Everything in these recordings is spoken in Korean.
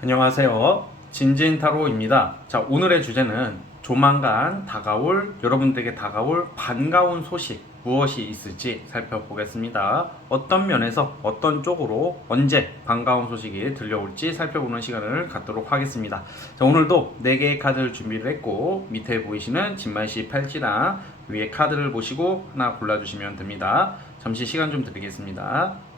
안녕하세요. 진진타로입니다. 자, 오늘의 주제는 조만간 여러분들에게 다가올 반가운 소식 무엇이 있을지 살펴보겠습니다. 어떤 면에서 어떤 쪽으로 언제 반가운 소식이 들려올지 살펴보는 시간을 갖도록 하겠습니다. 자, 오늘도 4개의 카드를 준비를 했고 밑에 보이시는 진말시 팔찌랑 위에 카드를 보시고 하나 골라주시면 됩니다. 잠시 시간 좀 드리겠습니다.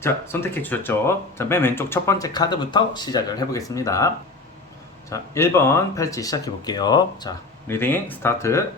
자, 선택해 주셨죠? 자, 맨 왼쪽 첫 번째 카드부터 시작을 해보겠습니다. 자, 1번 팔찌 시작해 볼게요. 자, 리딩 스타트.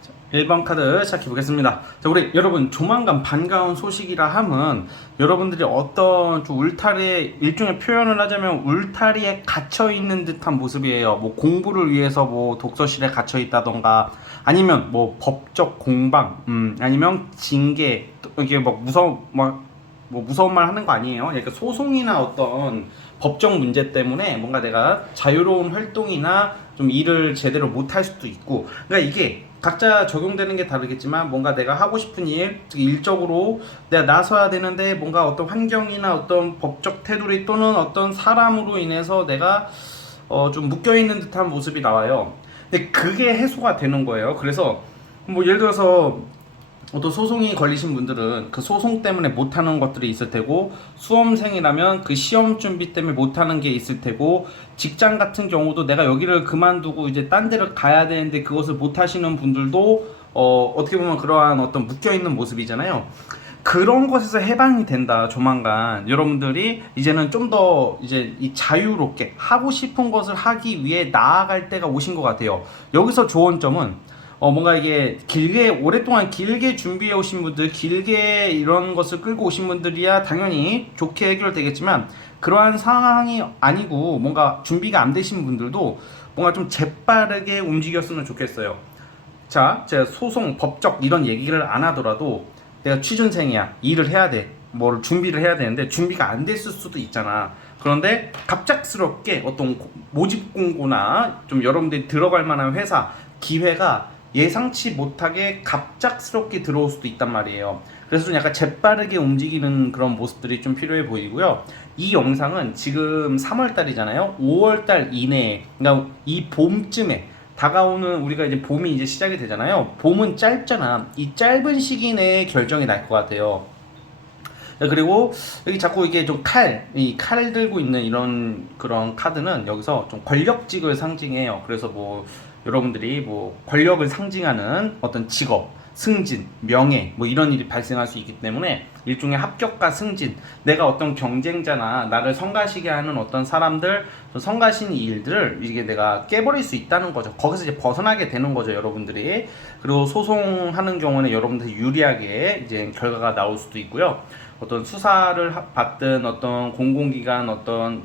자, 1번 카드 시작해 보겠습니다. 자, 우리 여러분 조만간 반가운 소식이라 함은 여러분들이 어떤 좀 울타리에 일종의 표현을 하자면 울타리에 갇혀 있는 듯한 모습이에요. 뭐 공부를 위해서 뭐 독서실에 갇혀 있다던가 아니면 뭐 법적 공방, 아니면 징계, 이게 뭐 무서운 말 하는 거 아니에요. 그러니까 소송이나 어떤 법적 문제 때문에 뭔가 내가 자유로운 활동이나 좀 일을 제대로 못 할 수도 있고, 그러니까 이게 각자 적용되는 게 다르겠지만 뭔가 내가 하고 싶은 일, 즉 일적으로 내가 나서야 되는데 뭔가 어떤 환경이나 어떤 법적 테두리 또는 어떤 사람으로 인해서 내가 좀 묶여 있는 듯한 모습이 나와요. 근데 그게 해소가 되는 거예요. 그래서 뭐 예를 들어서 또 소송이 걸리신 분들은 그 소송 때문에 못하는 것들이 있을 테고, 수험생이라면 그 시험 준비 때문에 못하는 게 있을 테고, 직장 같은 경우도 내가 여기를 그만두고 이제 딴 데를 가야 되는데 그것을 못하시는 분들도 어떻게 보면 그러한 어떤 묶여있는 모습이잖아요. 그런 것에서 해방이 된다. 조만간 여러분들이 이제는 좀 더 이제 이 자유롭게 하고 싶은 것을 하기 위해 나아갈 때가 오신 것 같아요. 여기서 좋은 점은 뭔가 이게 오랫동안 길게 준비해 오신 분들, 길게 이런 것을 끌고 오신 분들이야 당연히 좋게 해결되겠지만, 그러한 상황이 아니고 뭔가 준비가 안 되신 분들도 뭔가 좀 재빠르게 움직였으면 좋겠어요. 자, 제가 소송, 법적 이런 얘기를 안 하더라도 내가 취준생이야, 일을 해야 돼, 뭘 준비를 해야 되는데 준비가 안 됐을 수도 있잖아. 그런데 갑작스럽게 어떤 모집 공고나 좀 여러분들이 들어갈 만한 회사, 기회가 예상치 못하게 갑작스럽게 들어올 수도 있단 말이에요. 그래서 좀 약간 재빠르게 움직이는 그런 모습들이 좀 필요해 보이고요. 이 영상은 지금 3월달이잖아요. 5월달 이내에, 그러니까 이 봄쯤에 다가오는, 우리가 이제 봄이 이제 시작이 되잖아요. 봄은 짧잖아. 이 짧은 시기 내에 결정이 날 것 같아요. 그리고 여기 자꾸 이게 좀 이 칼 들고 있는 이런 그런 카드는 여기서 좀 권력직을 상징해요. 그래서 뭐 여러분들이 뭐 권력을 상징하는 어떤 직업, 승진, 명예 뭐 이런 일이 발생할 수 있기 때문에 일종의 합격과 승진, 내가 어떤 경쟁자나 나를 성가시게 하는 어떤 사람들, 성가신 일들을 이게 내가 깨버릴 수 있다는 거죠. 거기서 이제 벗어나게 되는 거죠, 여러분들이. 그리고 소송하는 경우는 여러분들이 유리하게 이제 결과가 나올 수도 있고요. 어떤 수사를 받든 어떤 공공기관, 어떤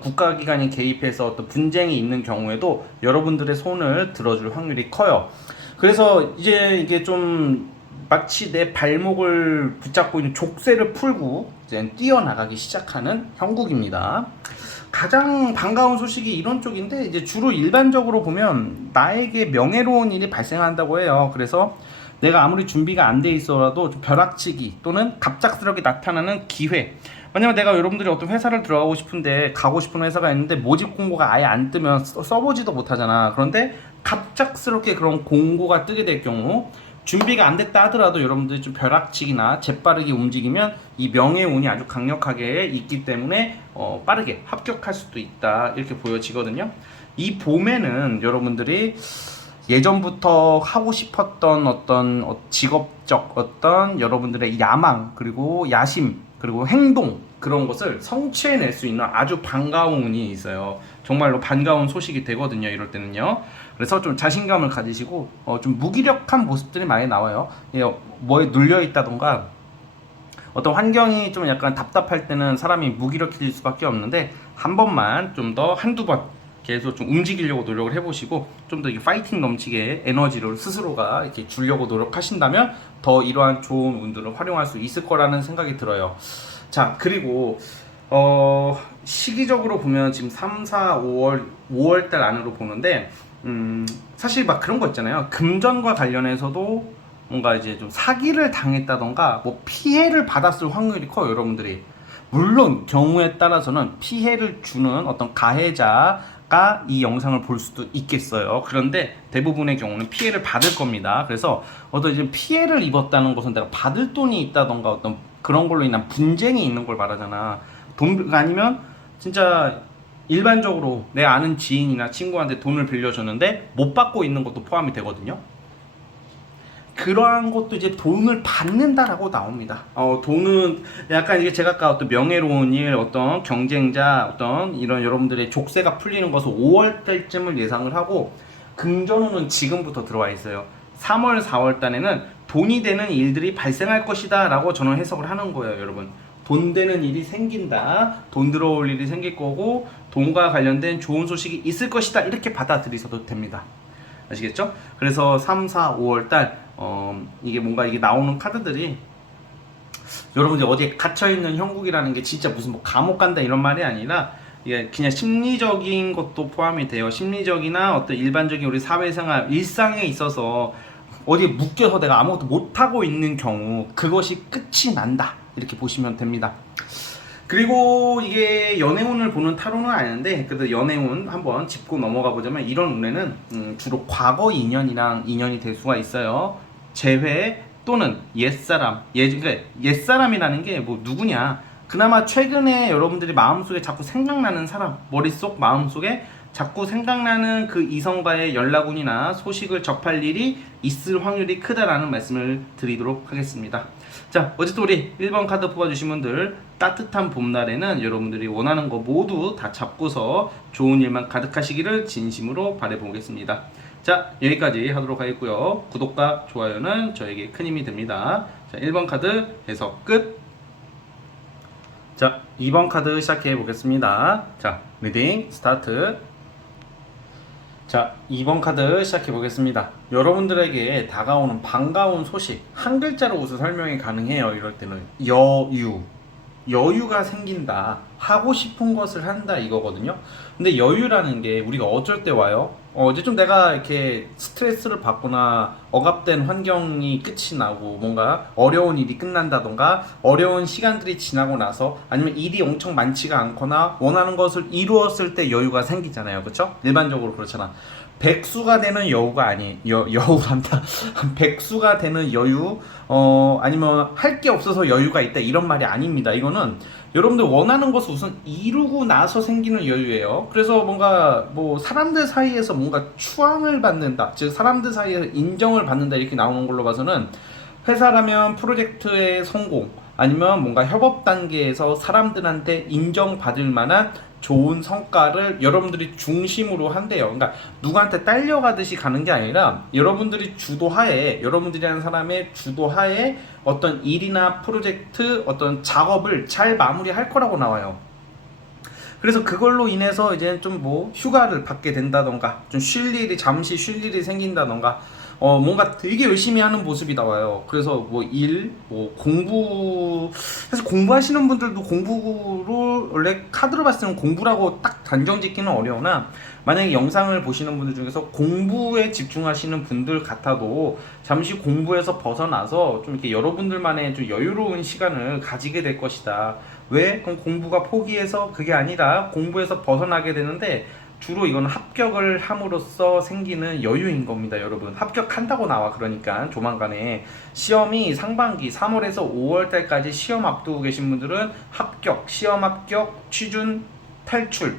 국가기관이 개입해서 어떤 분쟁이 있는 경우에도 여러분들의 손을 들어줄 확률이 커요. 그래서 이제 이게 좀 마치 내 발목을 붙잡고 있는 족쇄를 풀고 이제 뛰어나가기 시작하는 형국입니다. 가장 반가운 소식이 이런 쪽인데, 이제 주로 일반적으로 보면 나에게 명예로운 일이 발생한다고 해요. 그래서 내가 아무리 준비가 안 돼 있어도 벼락치기 또는 갑작스럽게 나타나는 기회. 왜냐면 내가 여러분들이 어떤 회사를 들어가고 싶은데, 가고 싶은 회사가 있는데 모집 공고가 아예 안 뜨면 써보지도 못하잖아. 그런데 갑작스럽게 그런 공고가 뜨게 될 경우, 준비가 안 됐다 하더라도 여러분들이 좀 벼락치기나 재빠르게 움직이면 이 명예운이 아주 강력하게 있기 때문에 빠르게 합격할 수도 있다, 이렇게 보여지거든요. 이 봄에는 여러분들이 예전부터 하고 싶었던 어떤 직업적 어떤 여러분들의 야망, 그리고 야심, 그리고 행동, 그런 것을 성취해낼 수 있는 아주 반가운 운이 있어요. 정말로 반가운 소식이 되거든요, 이럴 때는요. 그래서 좀 자신감을 가지시고 좀 무기력한 모습들이 많이 나와요. 예, 뭐에 눌려 있다던가 어떤 환경이 좀 약간 답답할 때는 사람이 무기력해질 수밖에 없는데 한 번만 좀 더 한두 번 계속 좀 움직이려고 노력을 해보시고 좀 더 파이팅 넘치게 에너지를 스스로가 이렇게 주려고 노력하신다면 더 이러한 좋은 운들을 활용할 수 있을 거라는 생각이 들어요. 자, 그리고 시기적으로 보면 지금 3, 4, 5월 달 안으로 보는데 사실 막 그런 거 있잖아요. 금전과 관련해서도 뭔가 이제 좀 사기를 당했다던가 뭐 피해를 받았을 확률이 커요, 여러분들이. 물론 경우에 따라서는 피해를 주는 어떤 가해자가 이 영상을 볼 수도 있겠어요. 그런데 대부분의 경우는 피해를 받을 겁니다. 그래서 어떤 이제 피해를 입었다는 것은 내가 받을 돈이 있다던가 어떤 그런 걸로 인한 분쟁이 있는 걸 말하잖아. 돈 아니면 진짜 일반적으로 내 아는 지인이나 친구한테 돈을 빌려줬는데 못 받고 있는 것도 포함이 되거든요. 그러한 것도 이제 돈을 받는다라고 나옵니다. 돈은 약간 이게 제가 아까 어떤 명예로운 일, 어떤 경쟁자, 어떤 이런 여러분들의 족쇄가 풀리는 것을 5월 달쯤을 예상을 하고 금전운은 지금부터 들어와 있어요. 3월, 4월 달에는 돈이 되는 일들이 발생할 것이다 라고 저는 해석을 하는 거예요, 여러분. 돈 되는 일이 생긴다, 돈 들어올 일이 생길 거고 돈과 관련된 좋은 소식이 있을 것이다, 이렇게 받아들이셔도 됩니다. 아시겠죠? 그래서 3, 4, 5월 달 이게 뭔가 이게 나오는 카드들이 여러분들 어디에 갇혀있는 형국이라는 게 진짜 무슨 뭐 감옥 간다 이런 말이 아니라 이게 그냥 심리적인 것도 포함이 돼요. 심리적이나 어떤 일반적인 우리 사회생활 일상에 있어서 어디에 묶여서 내가 아무것도 못하고 있는 경우 그것이 끝이 난다, 이렇게 보시면 됩니다. 그리고 이게 연애운을 보는 타로는 아닌데 그래도 연애운 한번 짚고 넘어가 보자면 이런 운에는 주로 과거 인연이랑 인연이 될 수가 있어요. 재회 또는 옛사람. 그러니까 옛사람이라는 게 뭐 누구냐, 그나마 최근에 여러분들이 마음속에 자꾸 생각나는 사람, 머릿속 마음속에 자꾸 생각나는 그 이성과의 연락운이나 소식을 접할 일이 있을 확률이 크다라는 말씀을 드리도록 하겠습니다. 자, 어쨌든 우리 1번 카드 뽑아주신 분들, 따뜻한 봄날에는 여러분들이 원하는 거 모두 다 잡고서 좋은 일만 가득하시기를 진심으로 바라보겠습니다. 자, 여기까지 하도록 하겠고요. 구독과 좋아요는 저에게 큰 힘이 됩니다. 자, 1번 카드 해석 끝. 자, 2번 카드 시작해 보겠습니다. 자, 리딩 스타트. 자, 2번 카드 시작해 보겠습니다. 여러분들에게 다가오는 반가운 소식, 한 글자로 우선 설명이 가능해요. 이럴 때는 여유가 생긴다, 하고 싶은 것을 한다, 이거거든요. 근데 여유라는 게 우리가 어쩔 때 와요? 이제 좀 내가 이렇게 스트레스를 받거나 억압된 환경이 끝이 나고 뭔가 어려운 일이 끝난다던가 어려운 시간들이 지나고 나서 아니면 일이 엄청 많지가 않거나 원하는 것을 이루었을 때 여유가 생기잖아요. 그쵸? 일반적으로 그렇잖아. 백수가 되는 여유가 여우란다. 백수가 되는 여유, 아니면 할 게 없어서 여유가 있다, 이런 말이 아닙니다. 이거는 여러분들 원하는 것을 우선 이루고 나서 생기는 여유예요. 그래서 뭔가 뭐 사람들 사이에서 뭔가 추앙을 받는다, 즉 사람들 사이에서 인정을 받는다, 이렇게 나오는 걸로 봐서는 회사라면 프로젝트의 성공, 아니면 뭔가 협업 단계에서 사람들한테 인정받을 만한 좋은 성과를 여러분들이 중심으로 한대요. 그러니까 누구한테 딸려가듯이 가는 게 아니라 여러분들이 주도하에, 여러분들이 하는 사람의 주도하에 어떤 일이나 프로젝트, 어떤 작업을 잘 마무리할 거라고 나와요. 그래서 그걸로 인해서 이제 좀 뭐 휴가를 받게 된다던가, 좀 잠시 쉴 일이 생긴다던가, 뭔가 되게 열심히 하는 모습이 나와요. 그래서 뭐 공부, 사실 공부하시는 분들도 공부를 원래 카드로 봤을 때는 공부라고 딱 단정 짓기는 어려우나, 만약에 영상을 보시는 분들 중에서 공부에 집중하시는 분들 같아도 잠시 공부에서 벗어나서 좀 이렇게 여러분들만의 좀 여유로운 시간을 가지게 될 것이다. 왜? 그럼 공부가 포기해서 그게 아니라 공부에서 벗어나게 되는데, 주로 이건 합격을 함으로써 생기는 여유인 겁니다, 여러분. 합격한다고 나와. 그러니까 조만간에 시험이 상반기 3월에서 5월달까지 시험 앞두고 계신 분들은 시험 합격, 취준, 탈출,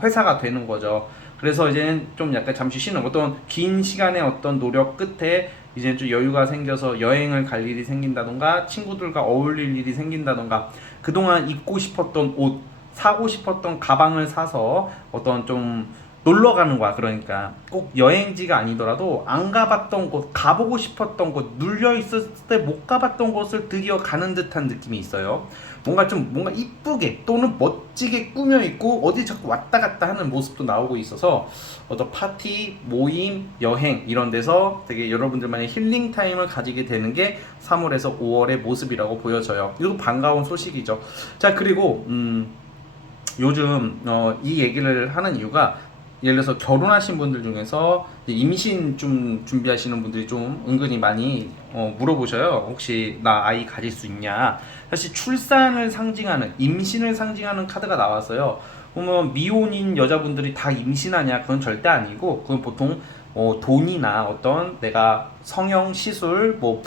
회사가 되는 거죠. 그래서 이제는 좀 약간 잠시 쉬는, 어떤 긴 시간의 어떤 노력 끝에 이제 좀 여유가 생겨서 여행을 갈 일이 생긴다던가, 친구들과 어울릴 일이 생긴다던가, 그동안 입고 싶었던 옷, 사고 싶었던 가방을 사서 어떤 좀 놀러 가는 거야. 그러니까 꼭 여행지가 아니더라도 안 가봤던 곳, 가보고 싶었던 곳, 눌려 있었을 때 못 가봤던 곳을 드디어 가는 듯한 느낌이 있어요. 뭔가 이쁘게 또는 멋지게 꾸며 있고 어디 자꾸 왔다 갔다 하는 모습도 나오고 있어서 어떤 파티, 모임, 여행 이런 데서 되게 여러분들만의 힐링 타임을 가지게 되는 게 3월에서 5월의 모습이라고 보여져요. 이거 반가운 소식이죠. 자, 그리고 요즘 이 얘기를 하는 이유가, 예를 들어서 결혼하신 분들 중에서 임신 좀 준비하시는 분들이 좀 은근히 많이 물어보셔요. 혹시 나 아이 가질 수 있냐. 사실 출산을 상징하는, 임신을 상징하는 카드가 나왔어요. 보면 미혼인 여자분들이 다 임신하냐, 그건 절대 아니고, 그건 보통 돈이나 어떤 내가 성형 시술, 뭐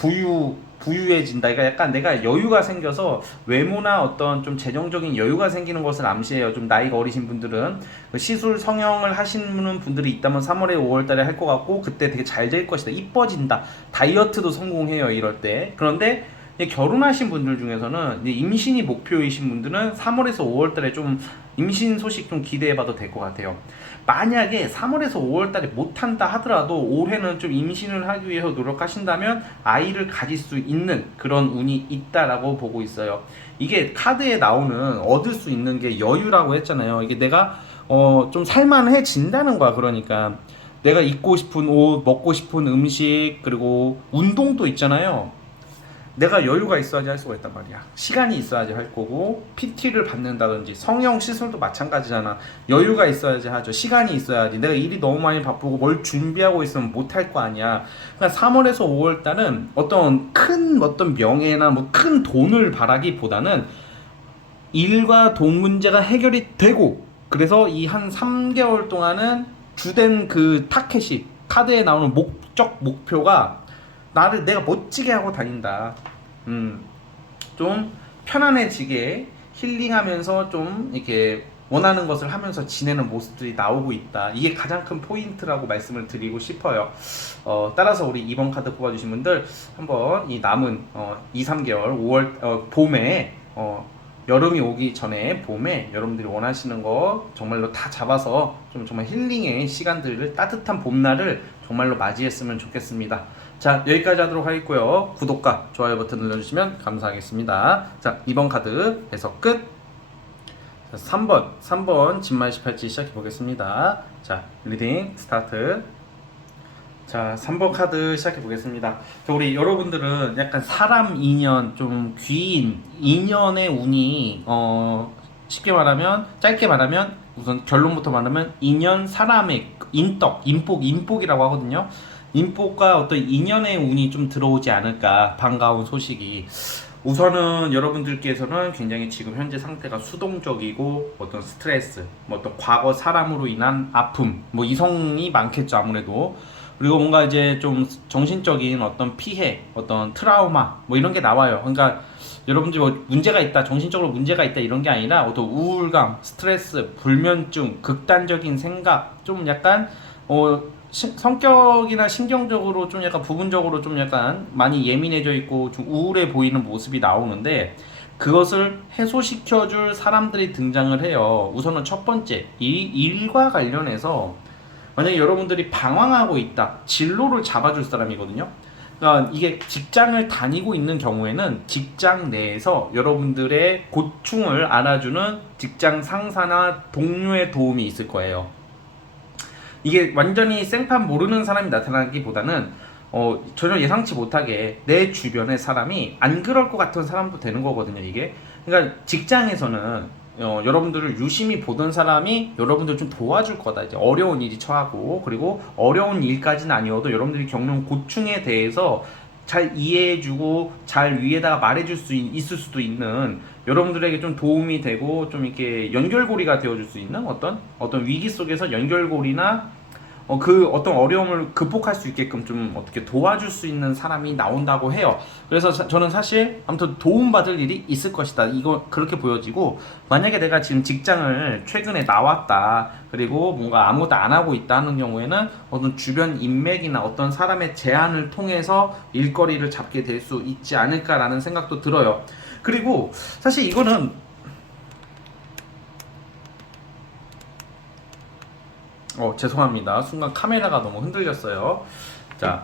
부유해진다. 그러니까 약간 내가 여유가 생겨서 외모나 어떤 좀 재정적인 여유가 생기는 것을 암시해요. 좀 나이가 어리신 분들은 시술 성형을 하시는 분들이 있다면 3월에 5월달에 할 것 같고, 그때 되게 잘 될 것이다. 이뻐진다. 다이어트도 성공해요. 이럴 때. 그런데 결혼하신 분들 중에서는 임신이 목표이신 분들은 3월에서 5월달에 좀 임신 소식 좀 기대해봐도 될 것 같아요. 만약에 3월에서 5월달에 못한다 하더라도 올해는 좀 임신을 하기 위해서 노력하신다면 아이를 가질 수 있는 그런 운이 있다라고 보고 있어요. 이게 카드에 나오는 얻을 수 있는 게 여유라고 했잖아요. 이게 내가 좀 살만해진다는 거야. 그러니까 내가 입고 싶은 옷, 먹고 싶은 음식, 그리고 운동도 있잖아요. 내가 여유가 있어야지 할 수가 있단 말이야. 시간이 있어야지 할 거고, PT를 받는다든지 성형 시술도 마찬가지잖아. 여유가 있어야지 하죠. 시간이 있어야지. 내가 일이 너무 많이 바쁘고 뭘 준비하고 있으면 못 할 거 아니야. 그러니까 3월에서 5월달은 어떤 명예나 뭐 큰 돈을 바라기보다는 일과 돈 문제가 해결이 되고, 그래서 이 한 3개월 동안은 주된 그 타켓이, 카드에 나오는 목표가 내가 멋지게 하고 다닌다. 좀 편안해지게 힐링하면서 좀 이렇게 원하는 것을 하면서 지내는 모습들이 나오고 있다. 이게 가장 큰 포인트라고 말씀을 드리고 싶어요. 따라서 우리 2번 카드 뽑아주신 분들 한번 이 남은 2, 3개월 5월 봄에 여름이 오기 전에 봄에 여러분들이 원하시는 거 정말로 다 잡아서 좀 정말 힐링의 시간들을, 따뜻한 봄날을 정말로 맞이했으면 좋겠습니다. 자, 여기까지 하도록 하겠고요. 구독과 좋아요 버튼 눌러주시면 감사하겠습니다. 자, 2번 카드 해석 끝. 자, 3번 진말 18지 시작해 보겠습니다. 자, 리딩 스타트. 자, 3번 카드 시작해 보겠습니다. 자, 우리 여러분들은 약간 사람 인연, 좀 귀인 인연의 운이 쉽게 말하면, 짧게 말하면, 우선 결론부터 말하면 인연, 사람의 인복이라고 하거든요. 인복과 어떤 인연의 운이 좀 들어오지 않을까. 반가운 소식이. 우선은 여러분들께서는 굉장히 지금 현재 상태가 수동적이고, 어떤 스트레스, 뭐 어떤 과거 사람으로 인한 아픔, 뭐 이성이 많겠죠, 아무래도. 그리고 뭔가 이제 좀 정신적인 어떤 피해, 어떤 트라우마, 뭐 이런 게 나와요. 그러니까 여러분들 뭐 문제가 있다, 정신적으로 문제가 있다 이런 게 아니라 어떤 우울감, 스트레스, 불면증, 극단적인 생각, 좀 약간 성격이나 신경적으로 좀 약간 부분적으로 좀 약간 많이 예민해져 있고 좀 우울해 보이는 모습이 나오는데, 그것을 해소시켜줄 사람들이 등장을 해요. 우선은 첫 번째, 이 일과 관련해서 만약에 여러분들이 방황하고 있다, 진로를 잡아줄 사람이거든요. 그러니까 이게 직장을 다니고 있는 경우에는 직장 내에서 여러분들의 고충을 알아주는 직장 상사나 동료의 도움이 있을 거예요. 이게 완전히 생판 모르는 사람이 나타나기보다는 전혀 예상치 못하게 내 주변의 사람이 안 그럴 것 같은 사람도 되는 거거든요, 이게. 그러니까 직장에서는 여러분들을 유심히 보던 사람이 여러분들 좀 도와줄 거다. 이제 어려운 일이 처하고, 그리고 어려운 일까지는 아니어도 여러분들이 겪는 고충에 대해서 잘 이해해주고 잘 위에다가 말해줄 수 있을 수도 있는, 여러분들에게 좀 도움이 되고 좀 이렇게 연결고리가 되어줄 수 있는 어떤 위기 속에서 연결고리나 그 어떤 어려움을 극복할 수 있게끔 좀 어떻게 도와줄 수 있는 사람이 나온다고 해요. 그래서 저는 사실 아무튼 도움받을 일이 있을 것이다, 이거 그렇게 보여지고, 만약에 내가 지금 직장을 최근에 나왔다, 그리고 뭔가 아무것도 안 하고 있다는 경우에는 어떤 주변 인맥이나 어떤 사람의 제안을 통해서 일거리를 잡게 될 수 있지 않을까라는 생각도 들어요. 그리고 사실 이거는 죄송합니다. 순간 카메라가 너무 흔들렸어요. 자,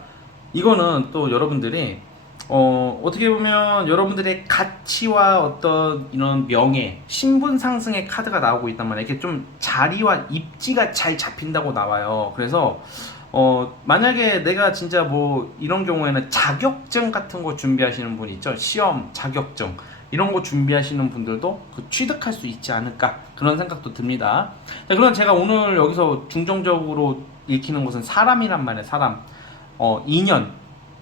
이거는 또 여러분들이 어떻게 보면 여러분들의 가치와 어떤 이런 명예, 신분 상승의 카드가 나오고 있단 말이에요. 이렇게 좀 자리와 입지가 잘 잡힌다고 나와요. 그래서 만약에 내가 진짜 뭐 이런 경우에는 자격증 같은 거 준비하시는 분 있죠. 시험, 자격증 이런 거 준비하시는 분들도 취득할 수 있지 않을까 그런 생각도 듭니다. 자, 그럼 제가 오늘 여기서 중점적으로 읽히는 것은 사람이란 말이에요. 사람. 인연,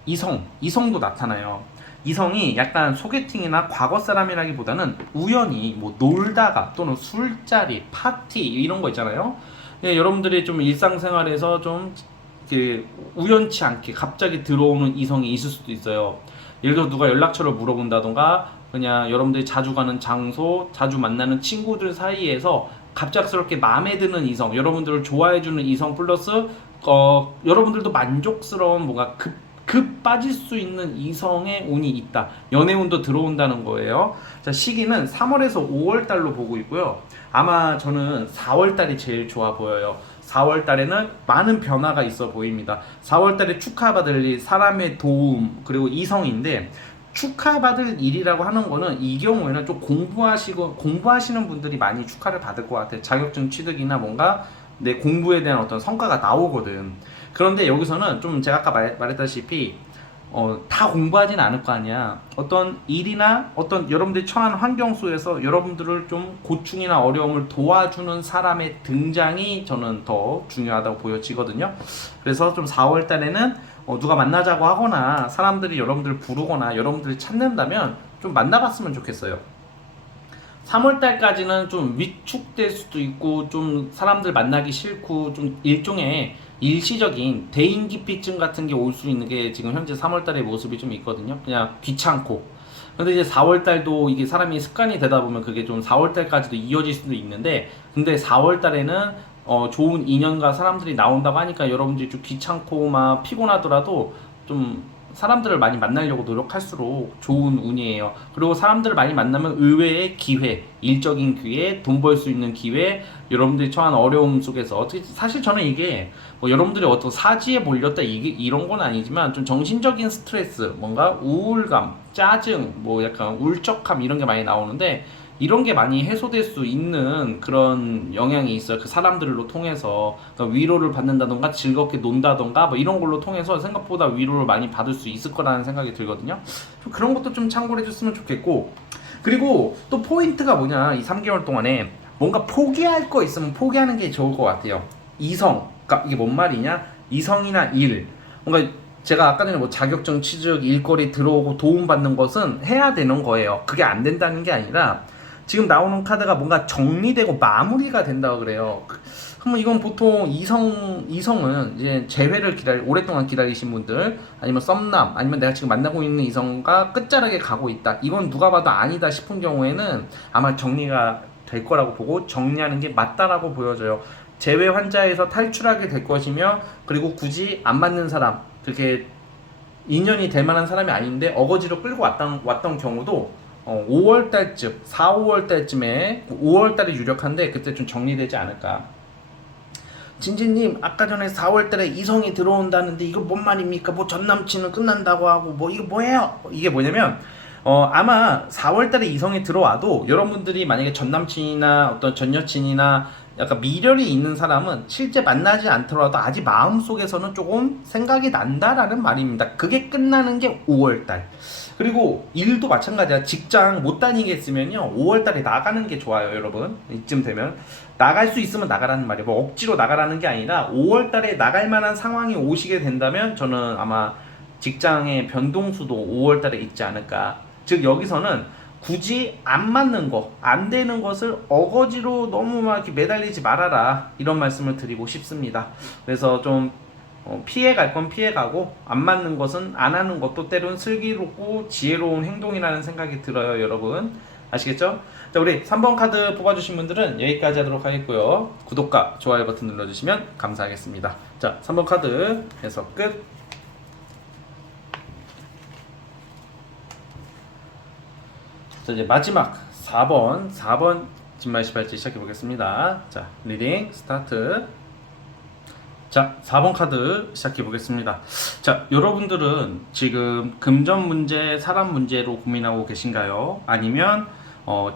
이성도 나타나요. 이성이 약간 소개팅이나 과거 사람이라기보다는 우연히 뭐 놀다가 또는 술자리, 파티 이런 거 있잖아요. 예, 여러분들이 좀 일상생활에서 좀 우연치 않게 갑자기 들어오는 이성이 있을 수도 있어요. 예를 들어 누가 연락처를 물어본다던가 그냥 여러분들이 자주 가는 장소, 자주 만나는 친구들 사이에서 갑작스럽게 마음에 드는 이성, 여러분들을 좋아해주는 이성 플러스 여러분들도 만족스러운 뭔가 급 빠질 수 있는 이성의 운이 있다. 연애운도 들어온다는 거예요. 자, 시기는 3월에서 5월 달로 보고 있고요. 아마 저는 4월 달이 제일 좋아 보여요. 4월 달에는 많은 변화가 있어 보입니다. 4월 달에 축하받을 일, 사람의 도움, 그리고 이성인데 축하받을 일이라고 하는 거는 이 경우에는 좀 공부하시는 분들이 많이 축하를 받을 것 같아요. 자격증 취득이나 뭔가 내 공부에 대한 어떤 성과가 나오거든. 그런데 여기서는 좀 제가 아까 말했다시피 다 공부하진 않을 거 아니야. 어떤 일이나 어떤 여러분들이 처한 환경 속에서 여러분들을 좀 고충이나 어려움을 도와주는 사람의 등장이 저는 더 중요하다고 보여지거든요. 그래서 좀 4월 달에는 누가 만나자고 하거나 사람들이 여러분들을 부르거나 여러분들을 찾는다면 좀 만나봤으면 좋겠어요. 3월 달까지는 좀 위축될 수도 있고 좀 사람들 만나기 싫고 좀 일종의 일시적인 대인기피증 같은 게 올 수 있는 게 지금 현재 3월 달의 모습이 좀 있거든요. 그냥 귀찮고. 근데 이제 4월 달도 이게 사람이 습관이 되다 보면 그게 좀 4월 달까지도 이어질 수도 있는데 근데 4월 달에는 좋은 인연과 사람들이 나온다고 하니까 여러분들이 좀 귀찮고 막 피곤하더라도 좀 사람들을 많이 만나려고 노력할수록 좋은 운이에요. 그리고 사람들을 많이 만나면 의외의 기회, 일적인 기회, 돈 벌 수 있는 기회, 여러분들이 처한 어려움 속에서 사실 저는 이게 뭐 여러분들이 어떤 사지에 몰렸다 이런 건 아니지만 좀 정신적인 스트레스, 뭔가 우울감, 짜증, 뭐 약간 울적함 이런 게 많이 나오는데 이런 게 많이 해소될 수 있는 그런 영향이 있어요. 그 사람들로 통해서 그러니까 위로를 받는다던가 즐겁게 논다던가 뭐 이런 걸로 통해서 생각보다 위로를 많이 받을 수 있을 거라는 생각이 들거든요. 좀 그런 것도 좀 참고를 해줬으면 좋겠고 그리고 또 포인트가 뭐냐 이 3개월 동안에 뭔가 포기할 거 있으면 포기하는 게 좋을 것 같아요. 이성, 그러니까 이게 뭔 말이냐? 이성이나 일, 뭔가 제가 아까 전에 뭐 자격증 취득, 일거리 들어오고 도움받는 것은 해야 되는 거예요. 그게 안 된다는 게 아니라 지금 나오는 카드가 뭔가 정리되고 마무리가 된다고 그래요. 그러면 이건 보통 이성은 이제 재회를 오랫동안 기다리신 분들 아니면 썸남 아니면 내가 지금 만나고 있는 이성과 끝자락에 가고 있다. 이건 누가 봐도 아니다 싶은 경우에는 아마 정리가 될 거라고 보고 정리하는 게 맞다라고 보여져요. 재회 환자에서 탈출하게 될 것이며 그리고 굳이 안 맞는 사람 그렇게 인연이 될 만한 사람이 아닌데 어거지로 끌고 왔던 경우도 5월 달쯤, 4, 5월 달쯤에 5월 달이 유력한데 그때 좀 정리되지 않을까. 진진님 아까 전에 4월 달에 이성이 들어온다는데 이거 뭔 말입니까? 뭐 전남친은 끝난다고 하고 뭐 이거 뭐예요? 이게 뭐냐면 아마 4월 달에 이성이 들어와도 여러분들이 만약에 전남친이나 어떤 전여친이나 약간 미련이 있는 사람은 실제 만나지 않더라도 아직 마음속에서는 조금 생각이 난다라는 말입니다. 그게 끝나는 게 5월 달. 그리고 일도 마찬가지야. 직장 못 다니겠으면요 5월 달에 나가는 게 좋아요, 여러분. 이쯤 되면 나갈 수 있으면 나가라는 말이에요. 뭐 억지로 나가라는 게 아니라 5월 달에 나갈 만한 상황이 오시게 된다면 저는 아마 직장의 변동수도 5월 달에 있지 않을까. 즉 여기서는 굳이 안 맞는 거, 안 되는 것을 어거지로 너무 막 이렇게 매달리지 말아라 이런 말씀을 드리고 싶습니다. 그래서 좀 피해갈 건 피해가고 안 맞는 것은 안 하는 것도 때론 슬기롭고 지혜로운 행동이라는 생각이 들어요, 여러분. 아시겠죠? 자, 우리 3번 카드 뽑아주신 분들은 여기까지 하도록 하겠고요. 구독과 좋아요 버튼 눌러주시면 감사하겠습니다. 자, 3번 카드 해석 끝. 자, 이제 마지막 4번 진말시발지 시작해 보겠습니다. 자, 리딩 스타트. 자, 4번 카드 시작해 보겠습니다. 자, 여러분들은 지금 금전 문제, 사람 문제로 고민하고 계신가요? 아니면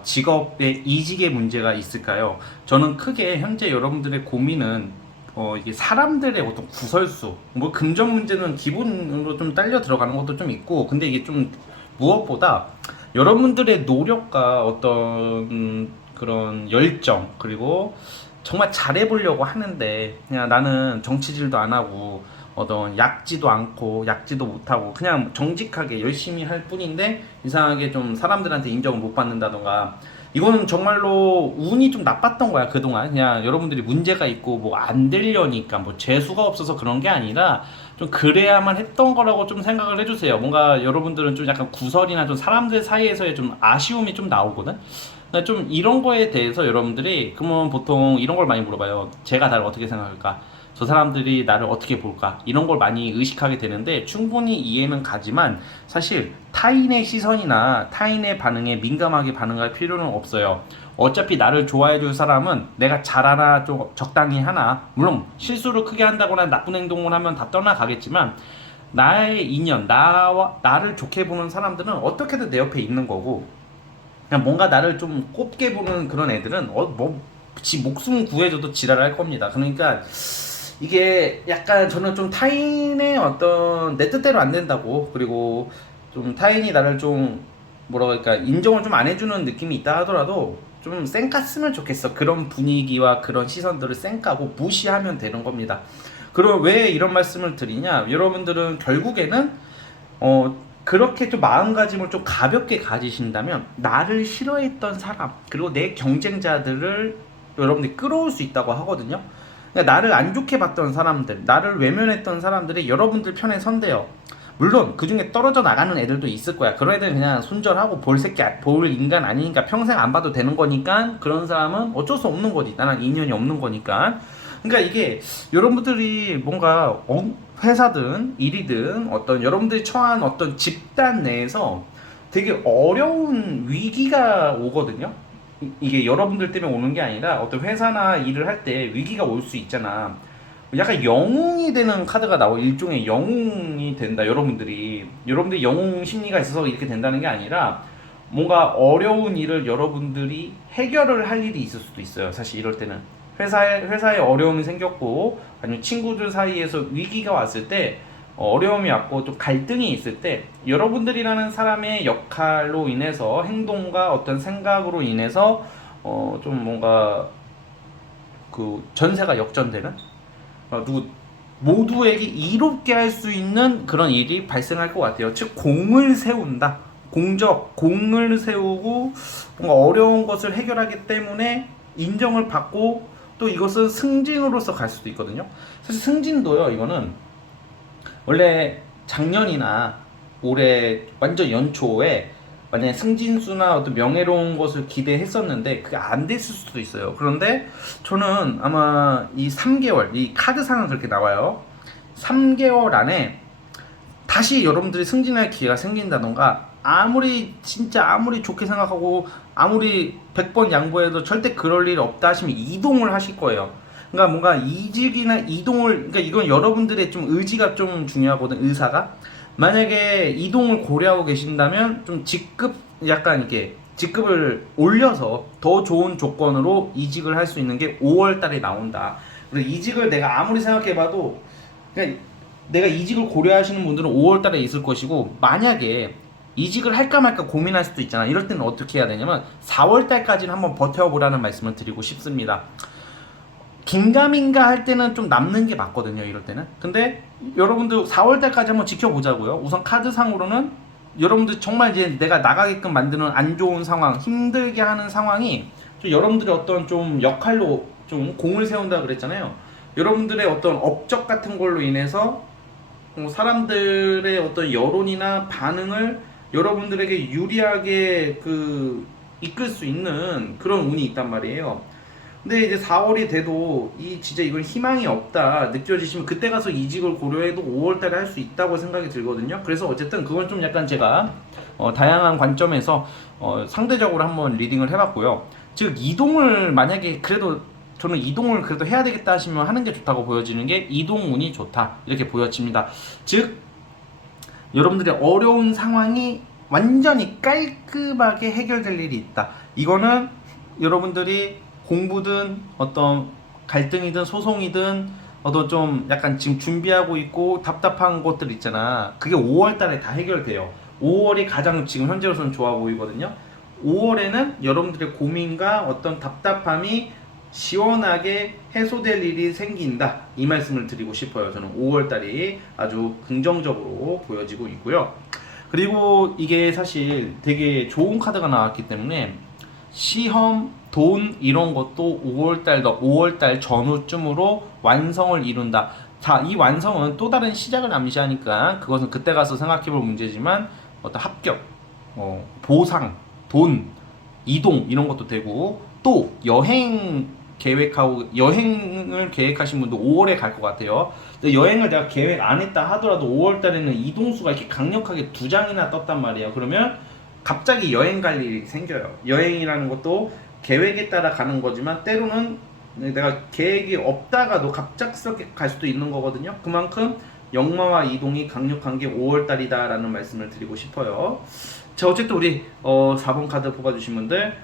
직업의 이직의 문제가 있을까요? 저는 크게 현재 여러분들의 고민은 이게 사람들의 어떤 구설수, 뭐 금전 문제는 기본으로 좀 딸려 들어가는 것도 좀 있고, 근데 이게 좀 무엇보다 여러분들의 노력과 어떤 그런 열정, 그리고 정말 잘해보려고 하는데 그냥 나는 정치질도 안 하고 어떤 약지도 않고 약지도 못하고 그냥 정직하게 열심히 할 뿐인데 이상하게 좀 사람들한테 인정을 못 받는다던가, 이거는 정말로 운이 좀 나빴던 거야 그동안. 그냥 여러분들이 문제가 있고 뭐 안 되려니까 뭐 재수가 없어서 그런 게 아니라 좀 그래야만 했던 거라고 좀 생각을 해주세요. 뭔가 여러분들은 좀 약간 구설이나 좀 사람들 사이에서의 좀 아쉬움이 좀 나오거든. 그러니까 좀 이런 거에 대해서 여러분들이 그러면 보통 이런 걸 많이 물어봐요. 제가 나를 어떻게 생각할까? 저 사람들이 나를 어떻게 볼까? 이런 걸 많이 의식하게 되는데 충분히 이해는 가지만 사실 타인의 시선이나 타인의 반응에 민감하게 반응할 필요는 없어요. 어차피 나를 좋아해 줄 사람은 내가 잘하나 좀 적당히 하나, 물론 실수를 크게 한다거나 나쁜 행동을 하면 다 떠나가겠지만 나의 인연, 나를 좋게 보는 사람들은 어떻게든 내 옆에 있는 거고, 그냥 뭔가 나를 좀 꼽게 보는 그런 애들은 지 목숨 구해줘도 지랄할 겁니다. 그러니까 이게 약간 저는 좀 타인의 어떤 내 뜻대로 안 된다고, 그리고 좀 타인이 나를 좀 뭐라고 할까 인정을 좀 안 해주는 느낌이 있다 하더라도 좀 쌩깠으면 좋겠어. 그런 분위기와 그런 시선들을 쌩까고 무시하면 되는 겁니다. 그럼 왜 이런 말씀을 드리냐? 여러분들은 결국에는 그렇게 좀 마음가짐을 좀 가볍게 가지신다면 나를 싫어했던 사람, 그리고 내 경쟁자들을 여러분들이 끌어올 수 있다고 하거든요. 그러니까 나를 안 좋게 봤던 사람들, 나를 외면했던 사람들이 여러분들 편에 선대요. 물론 그 중에 떨어져 나가는 애들도 있을 거야. 그런 애들은 그냥 손절하고 볼 인간 아니니까 평생 안 봐도 되는 거니까 그런 사람은 어쩔 수 없는 거지. 나랑 인연이 없는 거니까. 그러니까 이게 여러분들이 뭔가 회사든 일이든 어떤 여러분들이 처한 어떤 집단 내에서 되게 어려운 위기가 오거든요. 이게 여러분들 때문에 오는 게 아니라 어떤 회사나 일을 할 때 위기가 올 수 있잖아. 약간 영웅이 되는 카드가 나와. 일종의 영웅이 된다. 여러분들이 영웅 심리가 있어서 이렇게 된다는 게 아니라 뭔가 어려운 일을 여러분들이 해결을 할 일이 있을 수도 있어요. 사실 이럴 때는 회사에 어려움이 생겼고 아니면 친구들 사이에서 위기가 왔을 때 어려움이 왔고 또 갈등이 있을 때 여러분들이라는 사람의 역할로 인해서 행동과 어떤 생각으로 인해서 좀 뭔가 그 전세가 역전되는, 누구 모두에게 이롭게 할 수 있는 그런 일이 발생할 것 같아요. 즉 공을 세운다. 공을 세우고 뭔가 어려운 것을 해결하기 때문에 인정을 받고 또 이것은 승진으로서 갈 수도 있거든요. 사실 승진도요, 이거는 원래 작년이나 올해 완전 연초에 만약에 승진수나 어떤 명예로운 것을 기대했었는데 그게 안 됐을 수도 있어요. 그런데 저는 아마 이 3개월, 이 카드상은 그렇게 나와요. 3개월 안에 다시 여러분들이 승진할 기회가 생긴다던가, 아무리 좋게 생각하고 아무리 100번 양보해도 절대 그럴 일 없다 하시면 이동을 하실 거예요. 그러니까 뭔가 이직이나 이동을, 그러니까 이건 여러분들의 좀 의지가 좀 중요하거든. 의사가 만약에 이동을 고려하고 계신다면 좀 약간 이렇게 직급을 올려서 더 좋은 조건으로 이직을 할 수 있는 게 5월 달에 나온다. 그래서 이직을 내가 아무리 생각해봐도, 그러니까 내가 이직을 고려하시는 분들은 5월 달에 있을 것이고, 만약에 이직을 할까 말까 고민할 수도 있잖아. 이럴 때는 어떻게 해야 되냐면 4월 달까지는 한번 버텨보라는 말씀을 드리고 싶습니다. 긴가민가 할 때는 좀 남는 게 맞거든요, 이럴 때는. 근데 여러분들 4월 달까지 한번 지켜보자고요. 우선 카드상으로는 여러분들 정말 이제 내가 나가게끔 만드는 안 좋은 상황, 힘들게 하는 상황이 좀 여러분들의 어떤 좀 역할로 좀 공을 세운다 그랬잖아요. 여러분들의 어떤 업적 같은 걸로 인해서 사람들의 어떤 여론이나 반응을 여러분들에게 유리하게 이끌 수 있는 그런 운이 있단 말이에요. 근데 이제 4월이 돼도 진짜 이건 희망이 없다 느껴지시면 그때 가서 이직을 고려해도 5월 달에 할 수 있다고 생각이 들거든요. 그래서 어쨌든 그건 좀 약간 제가 다양한 관점에서 상대적으로 한번 리딩을 해봤고요. 즉 이동을 만약에 그래도 저는 이동을 그래도 해야 되겠다 하시면 하는 게 좋다고 보여지는 게 이동운이 좋다 이렇게 보여집니다. 즉 여러분들의 어려운 상황이 완전히 깔끔하게 해결될 일이 있다. 이거는 여러분들이 공부든 어떤 갈등이든 소송이든 어떤 좀 약간 지금 준비하고 있고 답답한 것들 있잖아. 그게 5월 달에 다 해결돼요. 5월이 가장 지금 현재로서는 좋아 보이거든요. 5월에는 여러분들의 고민과 어떤 답답함이 시원하게 해소될 일이 생긴다. 이 말씀을 드리고 싶어요. 저는 5월 달이 아주 긍정적으로 보여지고 있고요. 그리고 이게 사실 되게 좋은 카드가 나왔기 때문에 시험, 돈 이런 것도 5월달 전후쯤으로 완성을 이룬다. 자, 이 완성은 또 다른 시작을 암시하니까 그것은 그때 가서 생각해볼 문제지만 어떤 합격, 보상, 돈, 이동 이런 것도 되고 또 여행을 계획하신 분도 5월에 갈 것 같아요. 근데 여행을 내가 계획 안 했다 하더라도 5월 달에는 이동수가 이렇게 강력하게 2장이나 떴단 말이에요. 그러면 갑자기 여행 갈 일이 생겨요. 여행이라는 것도 계획에 따라 가는 거지만 때로는 내가 계획이 없다가도 갑작스럽게 갈 수도 있는 거거든요. 그만큼 역마와 이동이 강력한 게 5월 달이다 라는 말씀을 드리고 싶어요. 자, 어쨌든 우리 4번 카드 뽑아주신 분들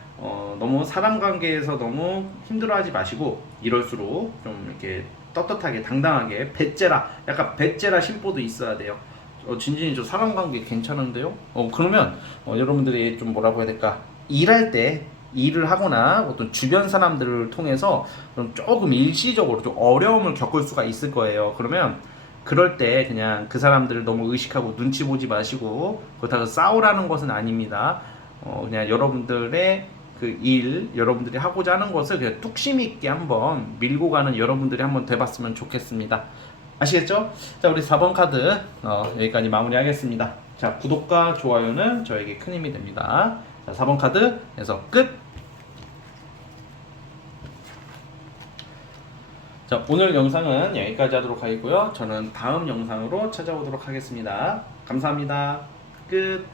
너무 사람 관계에서 너무 힘들어하지 마시고 이럴수록 좀 이렇게 떳떳하게 당당하게 약간 배째라 심보도 있어야 돼요. 진진이 저 사람 관계 괜찮은데요? 그러면 여러분들이 좀 뭐라고 해야 될까? 일할 때 일을 하거나 어떤 주변 사람들을 통해서 좀 조금 일시적으로 좀 어려움을 겪을 수가 있을 거예요. 그러면 그럴 때 그냥 그 사람들을 너무 의식하고 눈치 보지 마시고 그렇다고 싸우라는 것은 아닙니다. 그냥 여러분들의 그 여러분들이 하고자 하는 것을 그냥 뚝심 있게 한번 밀고 가는 여러분들이 한번 돼봤으면 좋겠습니다. 아시겠죠? 자, 우리 4번 카드 여기까지 마무리하겠습니다. 자, 구독과 좋아요는 저에게 큰 힘이 됩니다. 자, 4번 카드에서 끝! 자, 오늘 영상은 여기까지 하도록 하겠고요. 저는 다음 영상으로 찾아오도록 하겠습니다. 감사합니다. 끝!